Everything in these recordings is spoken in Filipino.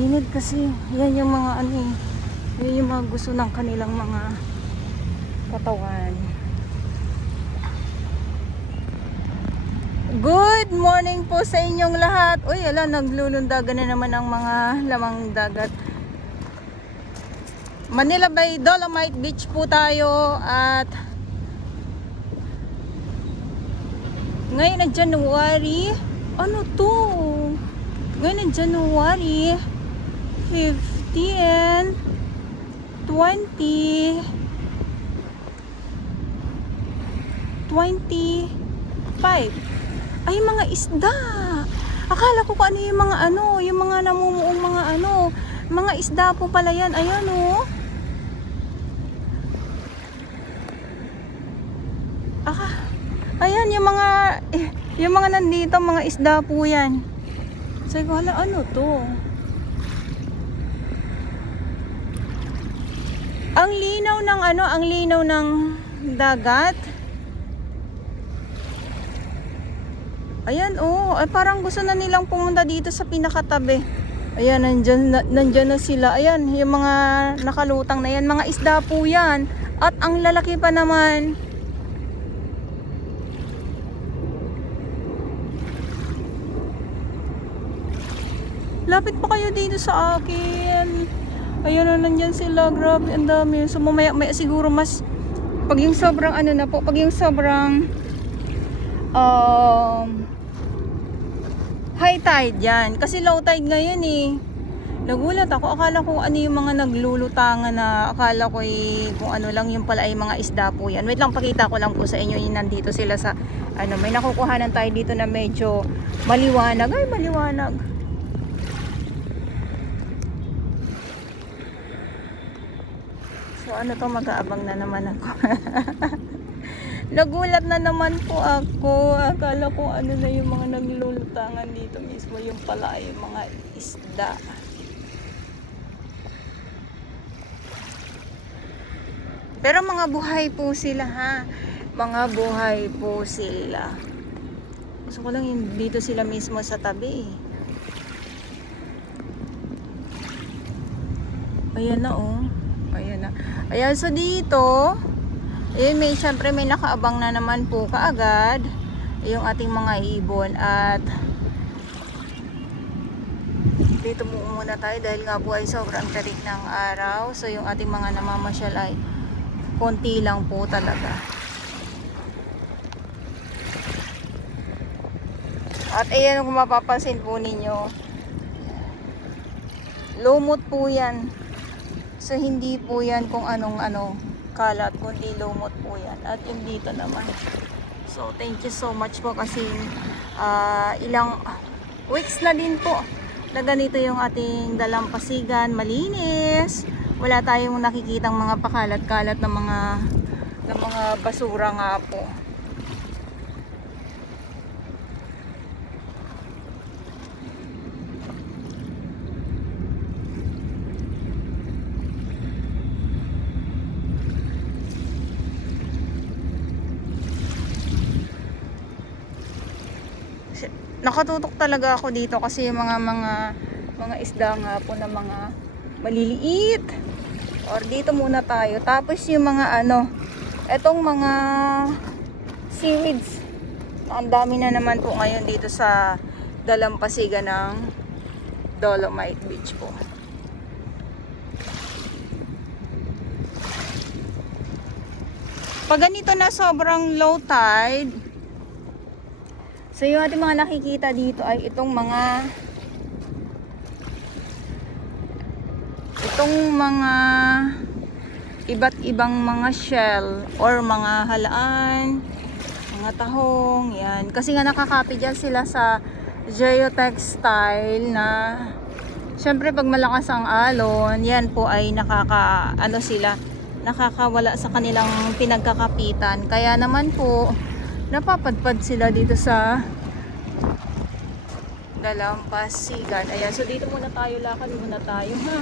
mainit kasi yan yung mga ano eh, yan yung mga gusto ng kanilang mga katawan. Good morning po sa inyong lahat. Uy, ala, naglulundagan na naman ang mga lamang dagat. Manila Bay, Dolomite Beach po tayo at ngayon na January, ano to? Ngayon na January 15, 20, 25. Ay, mga isda. Akala ko ano yung mga yung mga namumuong mga mga isda po pala yan. Ayan oh. Ayan yung mga nandito, mga isda po yan. Sabi ko, hala, ano to? Ang linaw ng dagat. Ayan oh, ay parang gusto na nilang pumunta dito sa pinakatabi. Ayan, nandyan na sila. Ayan, yung mga nakalutang na yan, mga isda po yan. At ang lalaki pa naman. Lapit pa kayo dito sa akin. Ayan na, nandyan sila. Grabe, ang dami. So mamaya siguro mas pag yung sobrang pag yung sobrang high tide yan. Kasi low tide ngayon eh. Nagulat ako. Akala ko ano yung mga naglulutangan na akala ko kung ano lang yung pala ay mga isda po yan. Wait lang, pakita ko lang po sa inyo yung nandito sila sa may nakukuhanan tayo dito na medyo maliwanag. Ay, maliwanag. So ano to, mag-aabang na naman ako. Nagulat na naman po ako. Akala ko ano na yung mga naglulutangan dito mismo. Yung pala ay mga isda. Pero mga buhay po sila ha. Mga buhay po sila. Gusto ko lang yung dito sila mismo sa tabi. Ayan na oh. Ayan na. Ayan, so dito syempre may nakaabang na naman po kaagad yung ating mga ibon. At dito muna tayo dahil nga po ay sobrang tarik ng araw. So yung ating mga namamasyal ay konti lang po talaga. At ayan, kung mapapansin po ninyo, lumot po yan. So hindi po yan kung anong kalat, kundi lumot po yan. At yung dito naman. So thank you so much po kasi ilang weeks na din po na ganito yung ating dalampasigan, malinis. Wala tayong nakikitang mga pakalat-kalat na mga basura nga po. Nakatutok talaga ako dito kasi yung mga isda nga po na mga maliliit. Or dito muna tayo. Tapos yung mga etong mga seaweeds. Ang dami na naman po ngayon dito sa dalampasigan ng Dolomite Beach po. Pag ganito na sobrang low tide, so yung ating mga nakikita dito ay itong mga iba't ibang mga shell or mga halaan, mga tahong, yan. Kasi nga nakakapit dyan sila sa geotextile na syempre pag malakas ang alon, yan po ay nakakawala sa kanilang pinagkakapitan. Kaya naman po napapadpad sila dito sa dalampasigan. Ayan, so dito muna tayo, lakad muna tayo ha.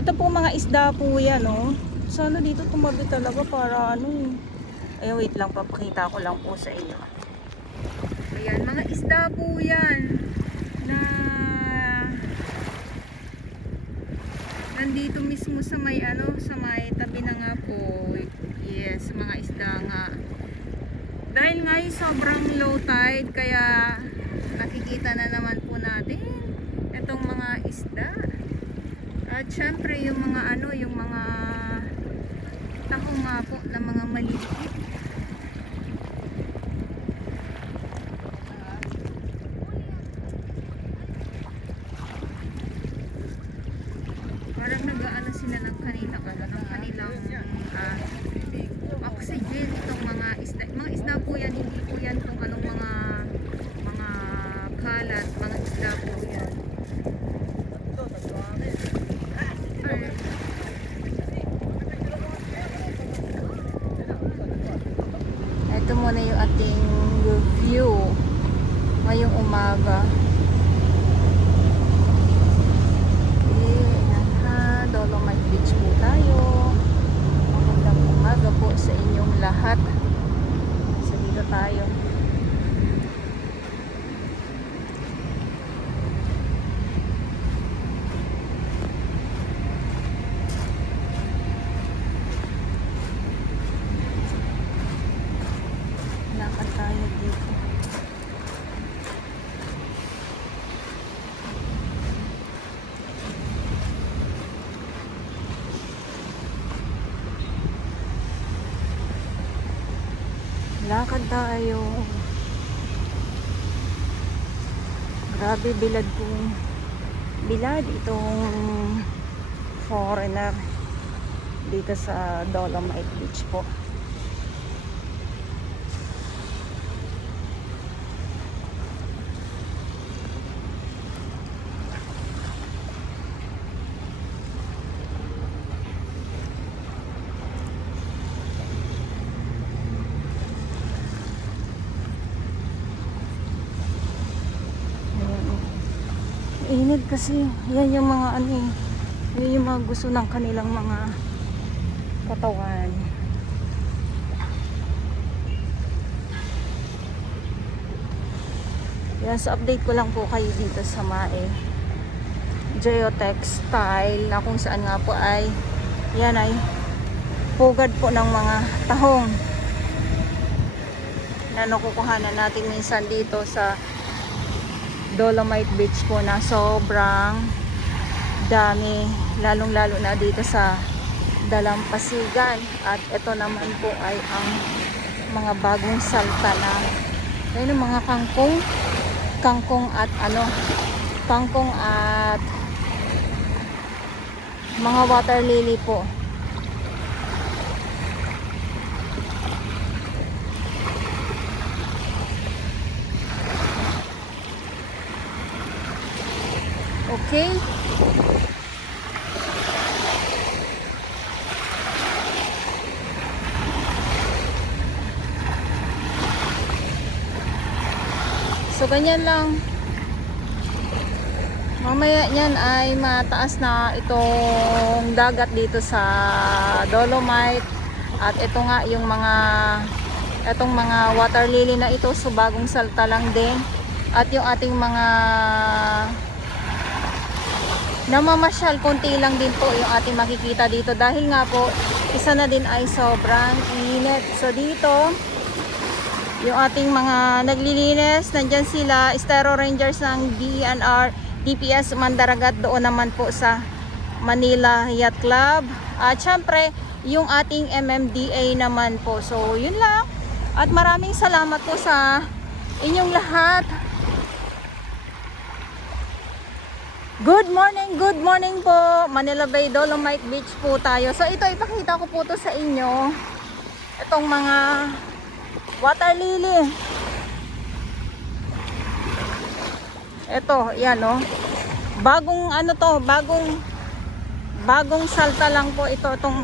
Ito po mga isda po yan, oh. Sana dito tumabi talaga para ano. Ay, wait lang, papakita ko lang po sa inyo. Ayan, mga isda po yan na nandito mismo sa may ano, sa may tabi na nga po. Yes, mga isda nga. Dahil nga yung sobrang low tide, kaya nakikita na naman po natin itong mga isda. At syempre yung mga ano, yung mga taho nga po na mga maliit. Parang nag-aano sila ng kanila ng kanilang oxygen itong mga isda. Mga isda po yan, hindi po yan kung anong mga kalat, mga isda po yan. Ito muna yung ating view ngayong umaga. Dolomite Beach po tayo. Magandang umaga po sa inyong lahat. So dito tayo. Lakad tayo dito. Lakad tayo. Grabe bilad kong bilad itong foreigner dito sa Dolomite Beach po. Init kasi yan yung mga ano, yun yung mga gusto ng kanilang mga katawan. Yan, sa update ko lang po kayo dito sa Mae Geotextile na kung saan nga po ay yan ay pugad po ng mga tahong na nakukuhanan natin minsan dito sa Dolomite Beach po, na sobrang dami, lalong lalo na dito sa Dalampasigan. At ito naman po ay ang mga bagong salta na ayun, mga kangkong at ano, kangkong at mga water lily po. Okay. So ganyan lang. Mamaya niyan ay mataas na itong dagat dito sa Dolomite. At ito nga yung itong mga water lily na ito, so bagong salta lang din. At yung ating mga namamasyal, konti lang din po yung ating makikita dito dahil nga po isa na din ay sobrang init. So dito yung ating mga naglilinis, nandyan sila, Estero Rangers ng DENR, DPS Mandaragat, doon naman po sa Manila Yacht Club. At syempre yung ating MMDA naman po. So yun lang, at maraming salamat po sa inyong lahat. Good morning po. Manila Bay, Dolomite Beach po tayo. So ito, ipakita ko po to sa inyo. Itong mga water lily. Ito, yan oh. Bagong ano to, bagong salta lang po ito, itong